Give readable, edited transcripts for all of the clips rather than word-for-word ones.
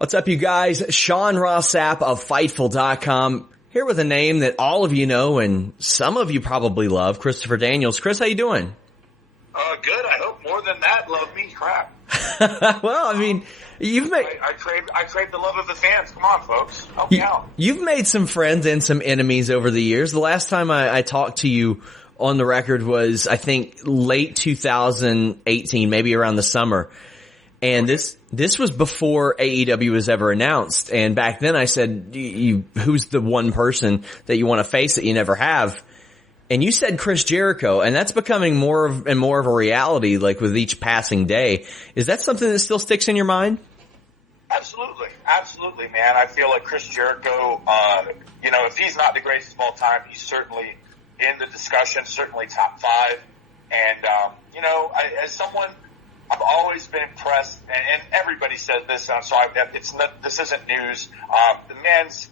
What's up, you guys? Sean Ross Sapp of Fightful.com here with a name that all of you know and some of you probably love, Christopher Daniels. Chris, how you doing? Good. I hope more than that. Love me, crap. Well, I mean, you've made... I crave the love of the fans. Come on, folks. Help me out. You've made some friends and some enemies over the years. The last time I talked to you on the record was, I think, late 2018, maybe around the summer. And this was before AEW was ever announced. And back then I said, who's the one person that you want to face that you never have? And you said Chris Jericho, and that's becoming more and more of a reality, like with each passing day. Is that something that still sticks in your mind? Absolutely, man. I feel like Chris Jericho, if he's not the greatest of all time, he's certainly in the discussion, certainly top 5. And, as someone, I've always been impressed, and everybody says this, this isn't news. The man's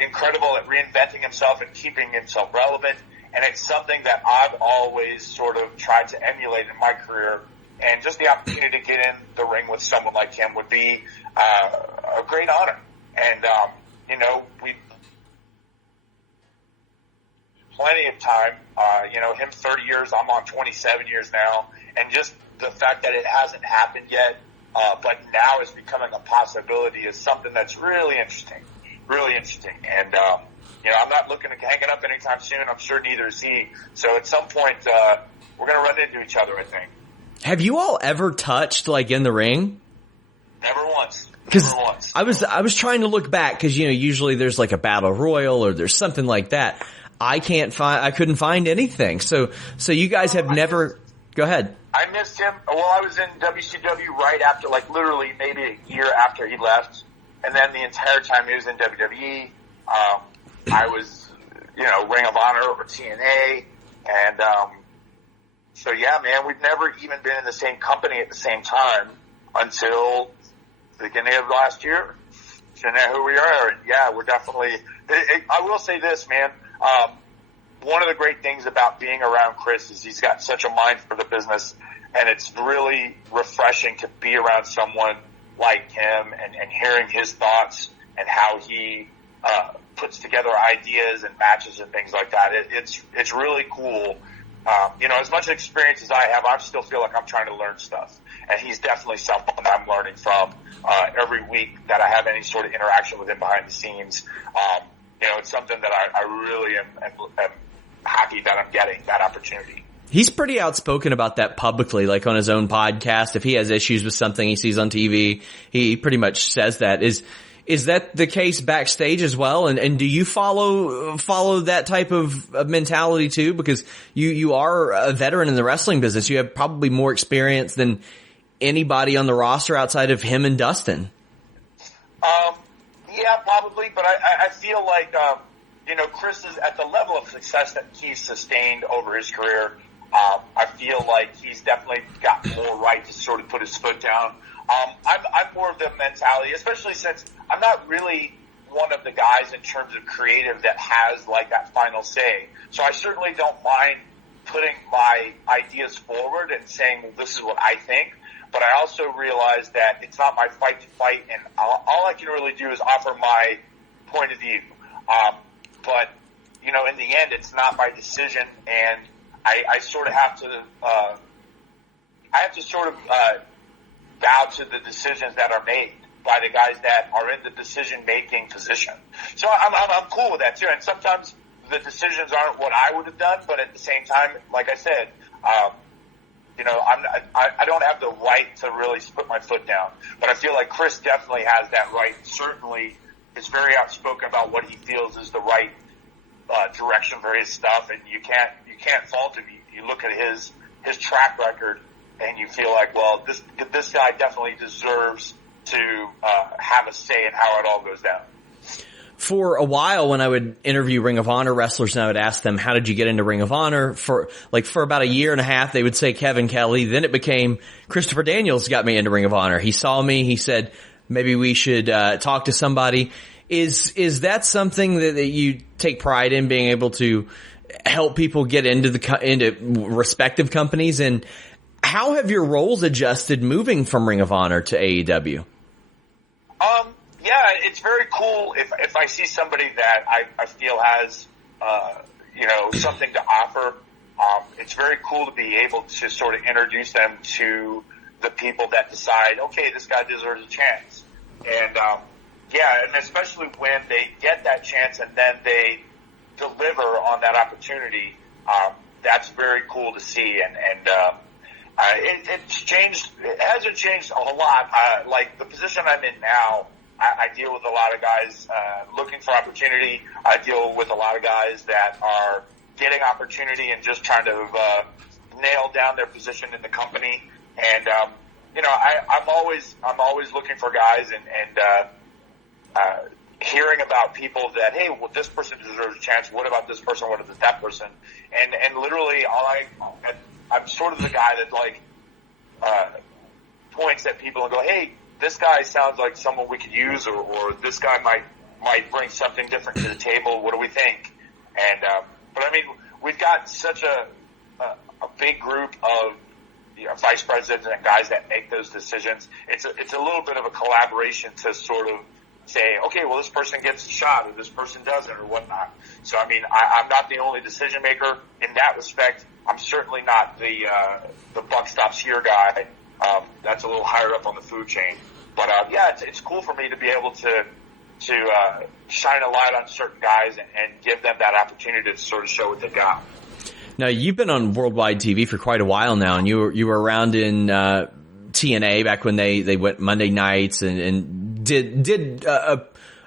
incredible at reinventing himself and keeping himself relevant, and it's something that I've always sort of tried to emulate in my career. And just the opportunity to get in the ring with someone like him would be a great honor. And, we plenty of time, him 30 years, I'm on 27 years now, and just the fact that it hasn't happened yet, but now is becoming a possibility is something that's really interesting. And, I'm not looking to hang it up anytime soon. I'm sure neither is he. So at some point, we're going to run into each other, I think. Have you all ever touched, like, in the ring? Never once. Because I was trying to look back, because, usually there's like a battle royal or there's something like that. I couldn't find anything. So you guys have never, go ahead. I missed him. Well, I was in WCW right after, like literally maybe a year after he left. And then the entire time he was in WWE, I was, Ring of Honor or TNA. And, so yeah, man, we've never even been in the same company at the same time until the beginning of last year. So now who we are, yeah, we're definitely, I will say this, man, one of the great things about being around Chris is he's got such a mind for the business, and it's really refreshing to be around someone like him and hearing his thoughts and how he, puts together ideas and matches and things like that. It's really cool. As much experience as I have, I still feel like I'm trying to learn stuff. And he's definitely someone that I'm learning from every week that I have any sort of interaction with him behind the scenes. It's something that I really am happy that I'm getting that opportunity. He's pretty outspoken about that publicly, like on his own podcast. If he has issues with something he sees on TV, he pretty much says that. Is that the case backstage as well? And do you follow that type of mentality too? Because you are a veteran in the wrestling business. You have probably more experience than anybody on the roster outside of him and Dustin. Yeah, probably. But I feel like, Chris is at the level of success that he's sustained over his career. I feel like he's definitely got more right to sort of put his foot down. I'm more of the mentality, especially since I'm not really one of the guys in terms of creative that has like that final say. So I certainly don't mind putting my ideas forward and saying, well, this is what I think. But I also realize that it's not my fight to fight, and all I can really do is offer my point of view. But, in the end, it's not my decision, and I sort of have to, bow to the decisions that are made by the guys that are in the decision-making position. So I'm cool with that too. And sometimes the decisions aren't what I would have done, but at the same time, like I said, I don't have the right to really put my foot down. But I feel like Chris definitely has that right. Certainly is very outspoken about what he feels is the right direction for his stuff, and you can't fault him. You look at his track record, and you feel like, well, this guy definitely deserves to have a say in how it all goes down. For a while, when I would interview Ring of Honor wrestlers and I would ask them, how did you get into Ring of Honor? For about a year and a half, they would say Kevin Kelly. Then it became Christopher Daniels got me into Ring of Honor. He saw me. He said, maybe we should talk to somebody. Is that something that you take pride in, being able to help people get into respective companies? And how have your roles adjusted moving from Ring of Honor to AEW? Yeah, it's very cool if I see somebody that I feel has, something to offer. It's very cool to be able to sort of introduce them to the people that decide, okay, this guy deserves a chance. And, and especially when they get that chance and then they deliver on that opportunity, that's very cool to see. It's changed. It hasn't changed a whole lot. Like the position I'm in now, I deal with a lot of guys looking for opportunity. I deal with a lot of guys that are getting opportunity and just trying to nail down their position in the company. And I'm always looking for guys and hearing about people that, hey, well, this person deserves a chance. What about this person? What about that person? And literally, I'm sort of the guy that points at people and go, hey, this guy sounds like someone we could use, or this guy might bring something different to the table. What do we think? And but I mean, we've got such a big group of vice presidents and guys that make those decisions. It's a little bit of a collaboration to sort of say, okay, well, this person gets a shot, or this person doesn't, or whatnot. So I mean, I'm not the only decision maker in that respect. I'm certainly not the buck stops here guy. That's a little higher up on the food chain. But it's cool for me to be able to shine a light on certain guys and give them that opportunity to sort of show what they got. Now, you've been on worldwide TV for quite a while now, and you were around in TNA back when they went Monday nights and did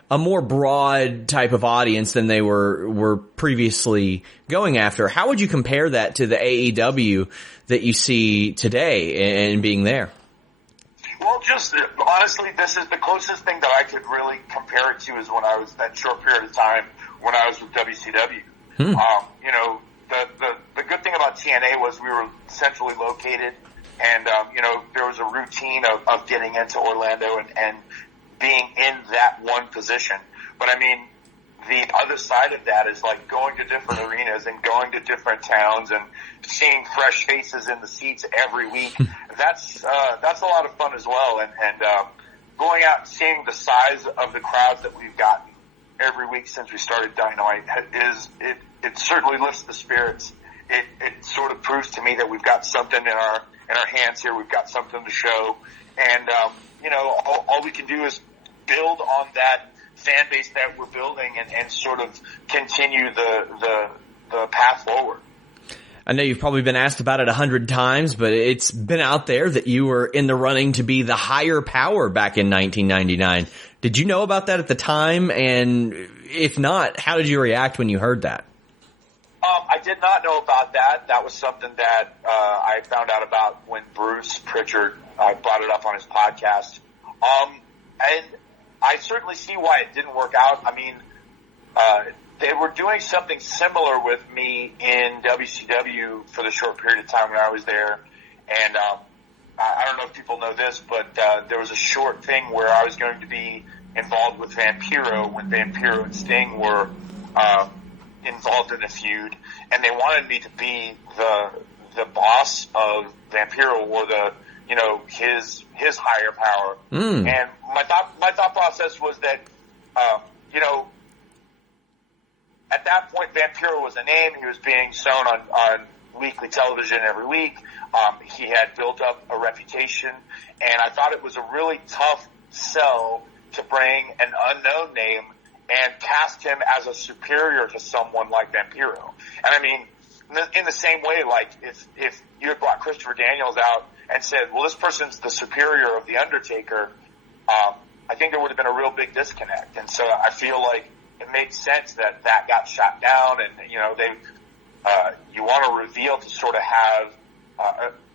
a more broad type of audience than they were previously going after. How would you compare that to the AEW that you see today and being there? Well, just honestly, this is the closest thing that I could really compare it to is when I was that short period of time when I was with WCW. The good thing about TNA was we were centrally located, and there was a routine of getting into Orlando and being in that one position. But I mean, the other side of that is like going to different arenas and going to different towns and seeing fresh faces in the seats every week. That's a lot of fun as well. And going out and seeing the size of the crowds that we've gotten every week since we started Dynamite it certainly lifts the spirits. It sort of proves to me that we've got something in our hands here. We've got something to show. And, all we can do is build on that fan base that we're building and sort of continue the path forward. I know you've probably been asked about it 100 times, but it's been out there that you were in the running to be the higher power back in 1999. Did you know about that at the time? And if not, how did you react when you heard that? I did not know about that. That was something that I found out about when Bruce Pritchard brought it up on his podcast. And I certainly see why it didn't work out. I mean, they were doing something similar with me in WCW for the short period of time when I was there. And I don't know if people know this, but there was a short thing where I was going to be involved with Vampiro when Vampiro and Sting were involved in a feud, and they wanted me to be the boss of Vampiro, or his higher power. And my thought process was that at that point Vampiro was a name. He was being shown on weekly television every week. He had built up a reputation, and I thought it was a really tough sell to bring an unknown name and cast him as a superior to someone like Vampiro. And I mean, in the same way, like if you had brought Christopher Daniels out and said, well, this person's the superior of The Undertaker, I think there would have been a real big disconnect. And so I feel like it made sense that got shot down, and you want to reveal to sort of have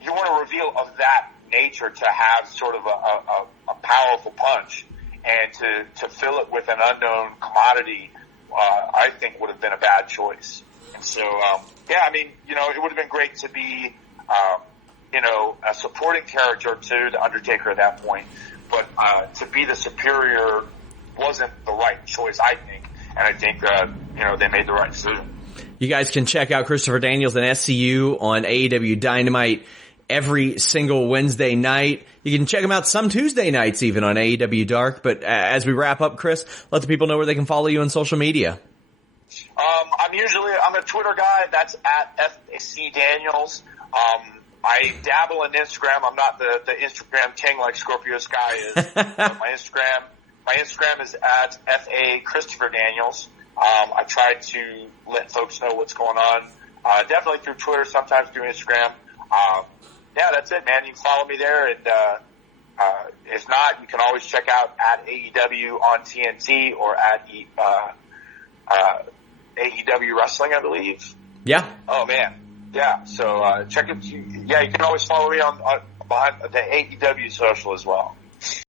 you want to reveal of that nature to have sort of a powerful punch. And to fill it with an unknown commodity, I think would have been a bad choice. And so, I mean, it would have been great to be, a supporting character to The Undertaker at that point. But to be the superior wasn't the right choice, I think. And I think, they made the right decision. You guys can check out Christopher Daniels and SCU on AEW Dynamite every single Wednesday night. You can check them out some Tuesday nights even on AEW Dark. But as we wrap up, Chris, let the people know where they can follow you on social media. I'm a Twitter guy. That's at FC Daniels. I dabble in Instagram. I'm not the Instagram king like Scorpio Sky is. My Instagram is at FA Christopher Daniels. I try to let folks know what's going on. Definitely through Twitter, sometimes through Instagram. Yeah, that's it, man. You can follow me there, and if not, you can always check out at AEW on TNT or at AEW Wrestling, I believe. Yeah. Oh man, yeah. So check it. Yeah, you can always follow me on behind the AEW social as well.